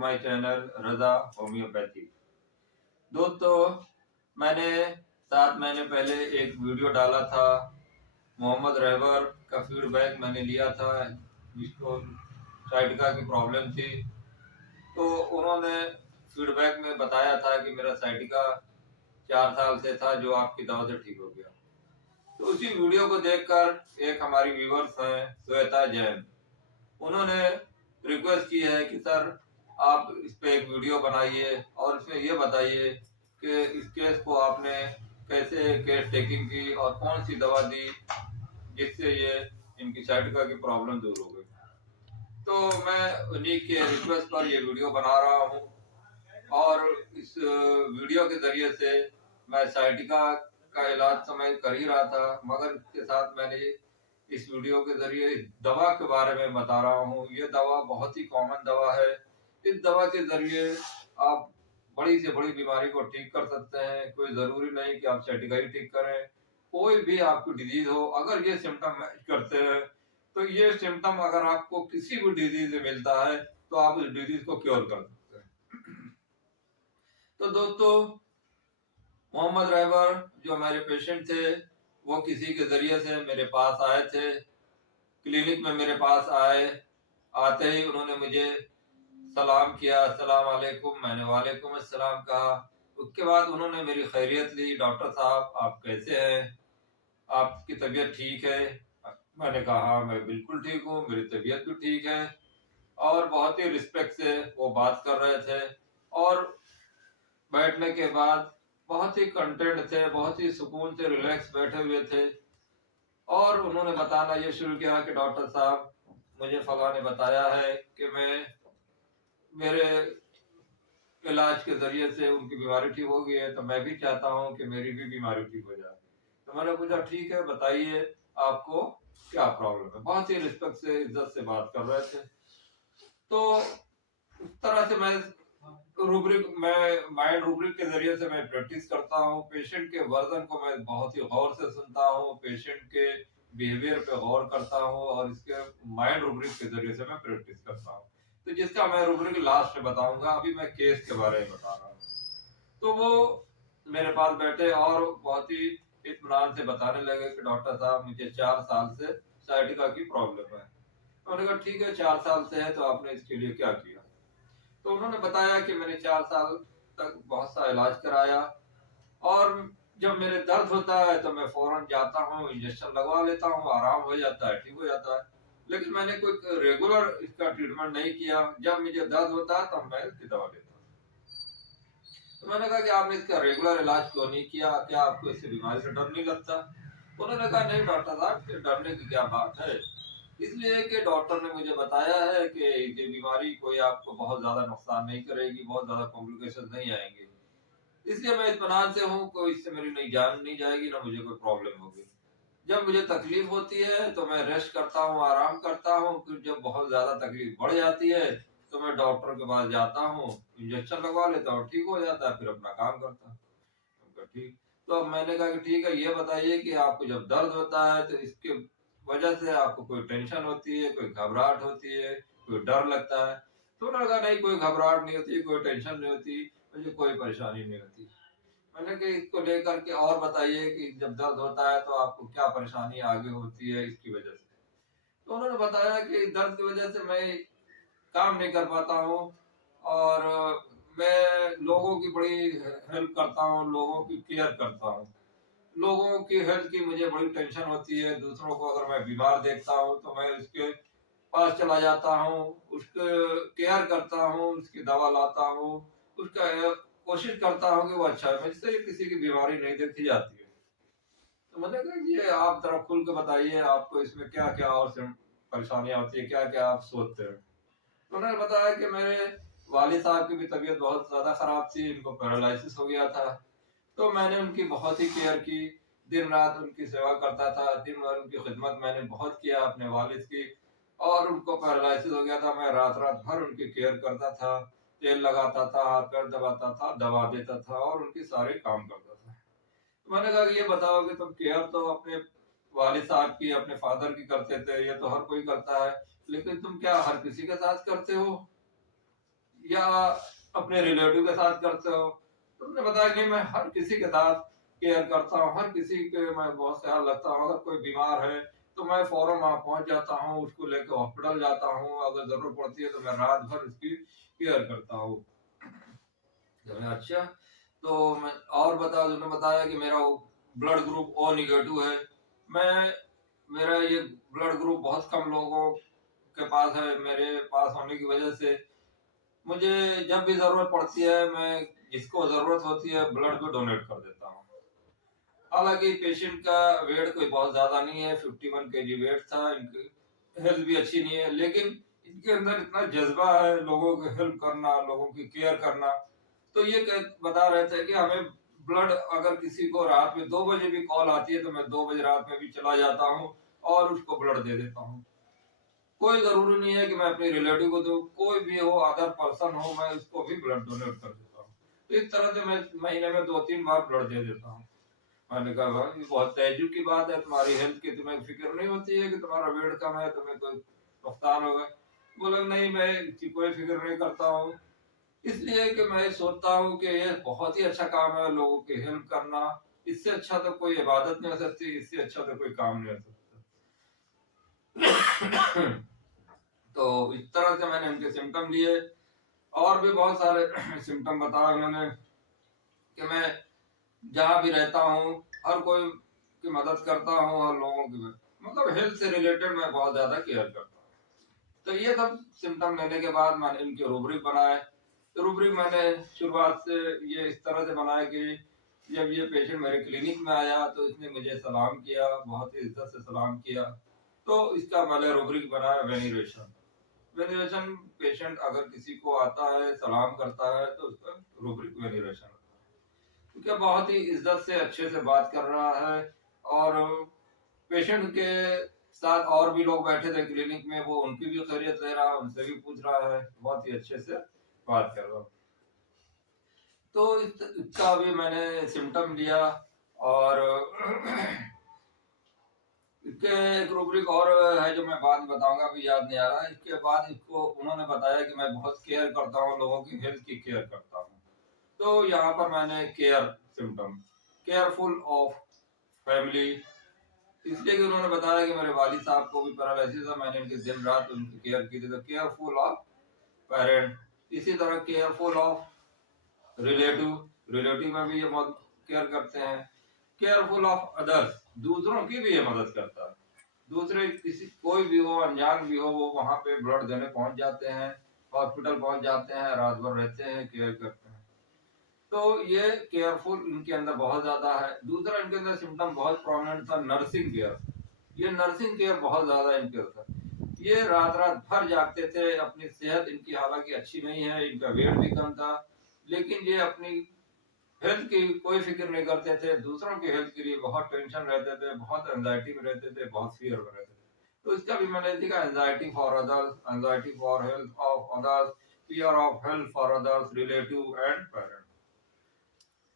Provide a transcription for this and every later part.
My channel Raza homeopathy. दोस्तों, मैंने 7 महीने पहले एक वीडियो डाला था। मोहम्मद रहबर का फीडबैक मैंने लिया था, जिसको साइटिका की प्रॉब्लम थी। तो उन्होंने फीडबैक में बताया था कि मेरा साइटिका 4 साल से था, जो आपकी दवा से ठीक हो गया। तो उसी वीडियो को देखकर एक हमारी व्यूवर्स हैं श्वेता जैन, उन्होंने रिक्वेस्ट की है कि सर आप इस पे एक वीडियो बनाइए और इसमें ये बताइए कि इस केस को आपने कैसे केस टेकिंग की और कौन सी दवा दी जिससे ये इनकी साइटिका की प्रॉब्लम दूर हो गई। तो मैं उन्हीं के रिक्वेस्ट पर ये वीडियो बना रहा हूँ और इस वीडियो के जरिए से मैं साइटिका का इलाज तो मैं कर ही रहा था, मगर इसके साथ मैंने इस वीडियो के जरिए दवा के बारे में बता रहा हूँ। ये दवा बहुत ही कॉमन दवा है। इस दवा के जरिए आप बड़ी से बड़ी बीमारी को ठीक कर सकते हैं। कोई जरूरी नहीं कि आप साइटिका ही ठीक करें, कोई भी आपको डिजीज हो, अगर ये सिम्टम मैच करते हैं तो ये सिम्टम अगर आपको किसी भी डिजीज में मिलता है तो आप उस डिजीज को क्योर कर सकते हैं। तो दोस्तों, मोहम्मद रहबर जो हमारे पेशेंट थे, वो किसी के जरिए से मेरे पास आए थे। क्लिनिक में मेरे पास आए, आते ही उन्होंने मुझे सलाम किया, अस्सलाम वालेकुम। मैंने वालेकुम अस्सलाम कहा। उसके बाद उन्होंने मेरी खैरियत ली। डॉक्टर साहब आप कैसे हैं, आपकी तबीयत ठीक है? मैंने कहा हाँ मैं बिल्कुल ठीक हूँ, मेरी तबीयत भी ठीक है। और बहुत ही रिस्पेक्ट से वो बात कर रहे थे और बैठने के बाद बहुत ही कंटेंट थे, बहुत ही सुकून से रिलैक्स बैठे हुए थे। और उन्होंने बताना ये शुरू किया कि डॉक्टर साहब मुझे फला ने बताया है कि मेरे इलाज के जरिए से उनकी बीमारी ठीक हो गई है, तो मैं भी चाहता हूँ कि मेरी भी बीमारी ठीक हो जाए। तो मैंने पूछा ठीक है, बताइए आपको क्या प्रॉब्लम है। बहुत ही रिस्पेक्ट से, इज्जत से बात कर रहे थे। तो उस तरह से मैं माइंड रूब्रिक के जरिए से मैं प्रैक्टिस करता हूँ। पेशेंट के वर्जन को मैं बहुत ही गौर से सुनता हूँ, पेशेंट के बिहेवियर पे गौर करता हूँ और इसके माइंड रूब्रिक के जरिए से मैं प्रैक्टिस करता हूँ। तो जिसका मैं रूब्रिक लास्ट में बताऊंगा, अभी मैं केस के बारे में बता रहा हूँ। तो वो मेरे पास बैठे और बहुत ही इत्मीनान से बताने लगे कि डॉक्टर साहब मुझे 4 साल से साइटिका की प्रॉब्लम है। उन्होंने कहा ठीक है, 4 साल से है तो आपने इसके लिए क्या किया? तो उन्होंने बताया कि मैंने 4 साल तक बहुत सा इलाज कराया और जब मेरे दर्द होता है तो मैं फौरन जाता हूँ, इंजेक्शन लगवा लेता हूँ, आराम हो जाता है, ठीक हो जाता है। लेकिन मैंने कोई रेगुलर इसका ट्रीटमेंट नहीं किया। जब मुझे दर्द होता है तब मैं इसकी दवा लेता हूँ। तो मैंने कहा कि आपने इसका रेगुलर इलाज क्यों नहीं किया, क्या आपको इससे बीमारी से डर नहीं लगता? उन्होंने कहा नहीं डॉक्टर साहब, डरने की क्या बात है। इसलिए कि डॉक्टर ने मुझे बताया है कि ये बीमारी कोई आपको बहुत ज्यादा नुकसान नहीं करेगी, बहुत ज्यादा कॉम्प्लिकेशन नहीं आएंगे। इसलिए मैं इत्मीनान से हूँ, कोई इससे मेरी नहीं जान नहीं जाएगी, ना मुझे कोई प्रॉब्लम होगी। जब मुझे तकलीफ होती है तो मैं रेस्ट करता हूँ, आराम करता हूँ। फिर जब बहुत ज्यादा तकलीफ बढ़ जाती है तो मैं डॉक्टर के पास जाता हूँ, इंजेक्शन लगवा लेता हूँ, ठीक हो जाता है, फिर अपना काम करता हूँ। ठीक। तो अब मैंने कहा कि ठीक है, ये बताइए कि आपको जब दर्द होता है तो इसके वजह से आपको कोई टेंशन होती है, कोई घबराहट होती है, कोई डर लगता है? तो उन्होंने कहा नहीं, कोई घबराहट नहीं होती, कोई टेंशन नहीं होती, मुझे कोई परेशानी नहीं होती। मैंने कहा इसको लेकर के और बताइए कि जब दर्द होता है तो आपको क्या परेशानी आगे होती है इसकी वजह से? तो उन्होंने बताया कि दर्द की वजह से मैं काम नहीं कर पाता हूँ और मैं लोगों की बड़ी हेल्प करता हूँ, लोगों की केयर करता हूँ। लोगों की हेल्थ की मुझे बड़ी टेंशन होती है। दूसरों को अगर मैं बीमार देखता हूँ तो मैं उसके पास चला जाता हूँ, उसके केयर करता हूँ, उसकी दवा लाता हूँ, उसका कोशिश करता हूँ कि वो अच्छा है। मुझसे किसी की बीमारी नहीं देखी जाती है। तो मैंने कहा ये आप जरा खुल के बताइए, आपको इसमें क्या क्या और परेशानियां होती है, क्या क्या आप सोचते हैं? तो उन्होंने बताया कि मेरे वालिद साहब की भी तबीयत बहुत ज्यादा खराब थी, इनको पैरालिसिस हो गया था। तो मैंने उनकी बहुत ही केयर की, दिन रात उनकी सेवा करता था, दिन भर उनकी खिदमत मैंने बहुत किया अपने वालिद की। और उनको पैरालिसिस हो गया था, मैं रात रात भर उनकी केयर करता था, तेल लगाता था, हाथ पैर दबाता था, दवा देता था और उनके सारे काम करता था। तो मैंने कहा कि ये बताओ कि तुम केयर तो अपने वालिद साहब की, अपने फादर की करते थे, ये तो हर कोई करता है, लेकिन तुम क्या हर किसी के साथ करते हो? या अपने रिलेटिव के साथ करते हो? तो उन्होंने बताया कि मैं हर किसी के साथ केयर करता हूँ, हर किसी के मैं बहुत ख्याल रखता हूँ। अगर कोई बीमार है तो मैं फौरन वहाँ पहुँच जाता हूँ, उसको लेके हॉस्पिटल जाता हूँ, अगर ज़रूरत पड़ती है तो मैं रात भर उसकी केयर करता हूँ। तो मैंने अच्छा, तो मैं और बता उन्होंने बताया कि मेरा ब्लड ग्रुप ओ नेगेटिव है। मैं मेरा ये ब्लड ग्रुप बहुत कम लोगों के पास है, मेरे पास होने की वजह से मुझे जब भी ज़रूरत पड़ती है, मैं जिसको ज़रूरत होती है ब्लड को डोनेट कर देता हूँ। हालाँकि पेशेंट का वेट कोई बहुत ज़्यादा नहीं है, 51 केजी वेट था, इनकी हेल्थ भी अच्छी नहीं है, लेकिन इनके अंदर इतना जज़्बा है लोगों की हेल्प करना, लोगों की केयर करना। तो ये बता रहे थे कि हमें ब्लड अगर किसी को रात में 2 बजे भी कॉल आती है तो मैं 2 बजे रात में भी चला जाता हूँ और उसको ब्लड दे देता हूँ। कोई ज़रूरी नहीं है कि मैं अपने रिलेटिव को दूँ, कोई भी हो अदर पर्सन हो मैं उसको भी ब्लड डोनेट कर देता हूँ। तो इस तरह से मैं महीने में 2-3 बार ब्लड दे देता हूँ। मैंने कहा वाह! ये बहुत तहज़्ज़ुब की बात है, तुम्हारी हेल्थ की तुम्हें फ़िक्र नहीं होती है कि तुम्हारा वेट कम है, तुम्हें कोई नुकसान होगा। बोला नहीं मैं इसकी कोई फ़िक्र नहीं करता हूँ। इसलिए कि मैं सोचता हूँ कि ये बहुत ही अच्छा काम है लोगों की हेल्प करना। इससे अच्छा तो कोई इबादत नहीं हो सकती, इससे अच्छा तो कोई काम नहीं हो सकता। तो इस तरह से मैंने उनके सिम्पटम लिए और भी बहुत सारे सिम्पटम बताए उन्होंने कि मैं जहाँ भी रहता हूँ हर कोई की मदद करता हूँ, हर लोगों की मतलब हेल्थ से रिलेटेड मैं बहुत ज़्यादा केयर करता हूँ। तो ये सब सिम्पटम लेने के बाद मैंने इनके रूब्रिक बनाए। तो रूब्रिक मैंने शुरुआत से ये इस तरह से बनाया कि जब ये पेशेंट मेरे क्लिनिक में आया तो इसने मुझे सलाम किया, बहुत ही इज्जत से सलाम किया। तो इसका मैंने रूब्रिक बनाया वेनिरेशन। वेनिरेशन पेशेंट अगर किसी को आता है, सलाम करता है तो उसका रूब्रिक वेनिरेशन होता है। क्योंकि बहुत ही इज्जत से अच्छे से बात कर रहा है और पेशेंट के साथ और भी लोग बैठे थे क्लिनिक में, वो उनकी भी खैरियत ले रहा है, उनसे भी पूछ रहा है, बहुत ही अच्छे से बात कर रहा हूँ। तो इसका भी मैंने सिम्टम लिया और इसके एक रूब्रिक और है जो मैं बाद में बताऊंगा, अभी याद नहीं आ रहा। इसके बाद इसको उन्होंने बताया कि मैं बहुत केयर करता हूँ, लोगों की हेल्थ की केयर करता हूँ। तो यहाँ पर मैंने care symptom, careful of family, इसलिए कि उन्होंने बताया कि मेरे वालिद साहब को भी पैरालिसिस है, मैंने इनकी दिन रात उनकी केयर की थी। तो केयरफुल ऑफ पेरेंट, इसी तरह केयरफुल ऑफ रिलेटिव, रिलेटिव में भी ये बहुत केयर करते हैं। केयरफुल ऑफ अदर्स, दूसरों की भी ये मदद करता है। दूसरे किसी कोई भी हो, अनजान भी हो, वो वहां पे ब्लड देने पहुंच जाते हैं, हॉस्पिटल पहुंच जाते हैं, रात भर रहते हैं, केयर करते हैं। तो ये केयरफुल इनके अंदर बहुत ज्यादा है। दूसरा इनके अंदर सिम्टम बहुत प्रोमिनेंट था, नर्सिंग केयर। ये नर्सिंग केयर बहुत ज्यादा इनके अंदर, ये रात रात भर जागते थे। अपनी सेहत इनकी हालांकि अच्छी नहीं है, इनका वेट भी कम था, लेकिन ये अपनी हेल्थ की कोई फिक्र नहीं करते थे, दूसरों की हेल्थ के लिए बहुत टेंशन रहते थे, बहुत एंजाइटी में रहते थे, बहुत फियर में रहते थे। तो इसका भी मैंने लिखा, anxiety for others, anxiety for health of others, fear of health for others, relative and parents.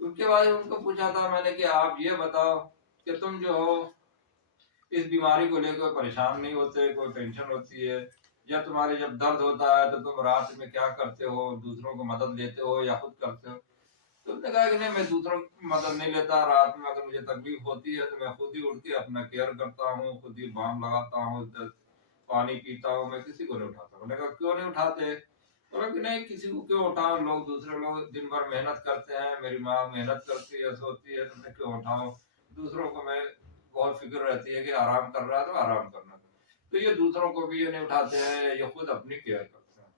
उसके बाद उनको पूछा था मैंने कि आप ये बताओ कि तुम जो हो इस बीमारी को लेकर परेशान नहीं होते, कोई टेंशन होती है, या तुम्हारे जब दर्द होता है तो तुम रात में क्या करते हो, दूसरों को मदद लेते हो या खुद करते हो? तो उसने कहा कि नहीं, मैं दूसरों की मदद नहीं लेता, रात में अगर मुझे तकलीफ होती है तो मैं खुद ही उठ के अपना केयर करता हूँ, खुद ही बाम लगाता हूँ, पानी पीता हूँ, मैं किसी को नहीं उठाता। मैंने कहा क्यों नहीं उठाते? बोला कि नहीं, किसी को क्यों उठाओ, लोग दूसरे लोग दिन भर मेहनत करते हैं, मेरी माँ मेहनत करती है, सोती है, तो मैं क्यों उठाऊं? दूसरों को मैं बहुत फिक्र रहती है कि आराम कर रहा है तो आराम करना। तो ये दूसरों को भी ये नहीं उठाते हैं, ये खुद अपनी केयर करते हैं।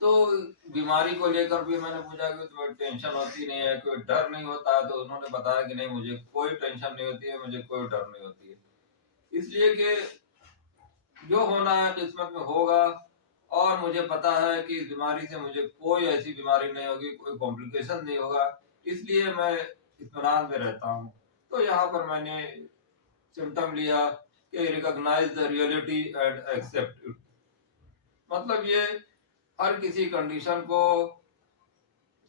तो बीमारी को लेकर भी मैंने पूछा कि तुम्हें टेंशन होती नहीं है, कोई डर नहीं होता? तो उन्होंने बताया कि नहीं, मुझे कोई टेंशन नहीं होती है, मुझे कोई डर नहीं होती है। इसलिए कि जो होना है किस्मत में होगा, और मुझे पता है कि इस बीमारी से मुझे कोई ऐसी बीमारी नहीं होगी, कोई कॉम्प्लिकेशन नहीं होगा, इसलिए मैं इत्मीनान में रहता हूँ। तो यहाँ पर मैंने सिम्टम लिया कि recognise the reality and accept it. मतलब ये हर किसी कंडीशन को,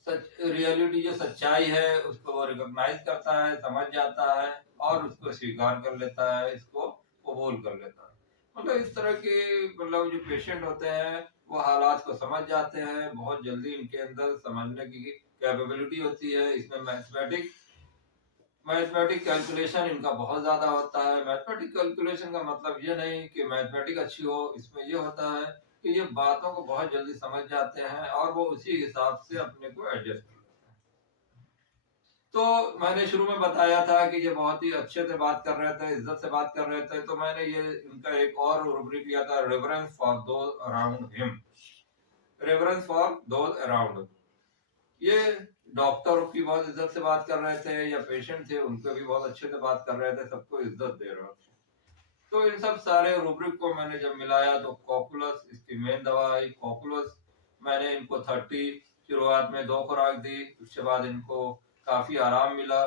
सच रियलिटी जो सच्चाई है उसको वो रिकॉग्नाइज करता है, समझ जाता है और उसको स्वीकार कर लेता है, इसको कबूल कर लेता है। मतलब इस तरह के मतलब जो पेशेंट होते हैं वो हालात को समझ जाते हैं, बहुत जल्दी इनके अंदर समझने की कैपेबिलिटी होती है। इसमें मैथमेटिक कैलकुलेशन इनका बहुत ज़्यादा होता है। मैथमेटिक कैलकुलेशन का मतलब ये नहीं कि मैथमेटिक अच्छी हो, इसमें ये होता है कि ये बातों को बहुत जल्दी समझ जाते हैं और वो उसी हिसाब से अपने को एडजस्ट कर लेते हैं। तो मैंने शुरू में बताया था कि ये बहुत ही अच्छे से बात कर रहे थे, इज्जत से बात कर रहे थे, तो मैंने ये इनका एक और रूब्रिक लिया था, reverence for those around him. Reverence for those around, ये डॉक्टर की बहुत इज्जत से बात कर रहे थे या पेशेंट थे उनको भी बहुत अच्छे से बात कर रहे थे, सबको इज्जत दे रहे थे। तो इन सब सारे रूब्रिक को मैंने जब मिलाया तो कॉकुलस इसकी मेन दवा आई। कॉकुलस मैंने इनको 30 शुरुआत में 2 खुराक दी, उसके बाद इनको काफी आराम मिला।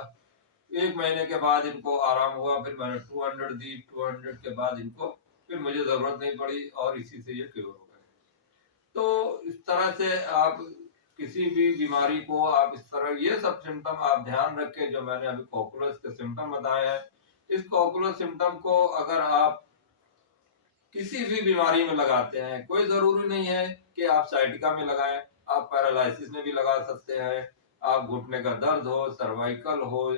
1 महीने के बाद इनको आराम हुआ, फिर मैंने 200 दी। 200 के बाद इनको फिर मुझे जरूरत नहीं पड़ी और इसी से ये क्योर हो गए। तो इस तरह से आप किसी भी बीमारी को आप इस तरह ये सब सिम्टम आप ध्यान रखें जो मैंने अभी कॉकुलस के सिम्टम बताए हैं। इस कॉकुलस सिम्टम को अगर आप किसी भी बीमारी में लगाते हैं, कोई जरूरी नहीं है कि आप साइटिका में लगाएं, आप पैरालिसिस में भी लगा सकते हैं। आप घुटने का दर्द हो, सर्वाइकल हो,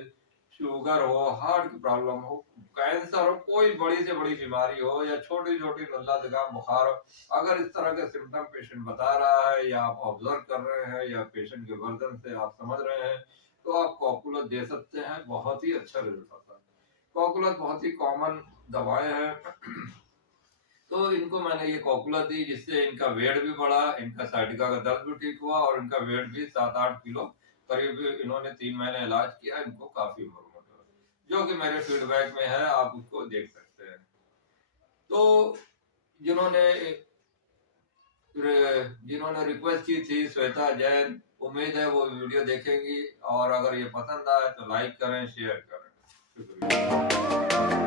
शुगर हो, हार्ट की प्रॉब्लम हो, कैंसर हो, कोई बड़ी से बड़ी बीमारी हो या छोटी छोटी नल्ला जुकाम बुखार हो, अगर इस तरह के सिम्टम पेशेंट बता रहा है या आप ऑब्जर्व कर रहे हैं या पेशेंट के वर्जन से आप समझ रहे हैं, तो आप कॉकुलस दे सकते हैं। बहुत ही अच्छा रिजल्ट आता है। कॉकुलस बहुत ही कॉमन दवाएं हैं। तो इनको मैंने ये कॉकुलस दी, जिससे इनका वेट भी बढ़ा, इनका साइटिका का दर्द भी ठीक हुआ और इनका वेट भी 7-8 किलो करीब इन्होंने 3 महीने इलाज किया, इनको काफी इम्प्रूवमेंट हुआ, जो कि मेरे फीडबैक में है, आप उसको देख सकते हैं। तो जिन्होंने रिक्वेस्ट की थी, श्वेता जैन, उम्मीद है वो वीडियो देखेंगी और अगर ये पसंद आए तो लाइक करें, शेयर करें। शुक्रिया।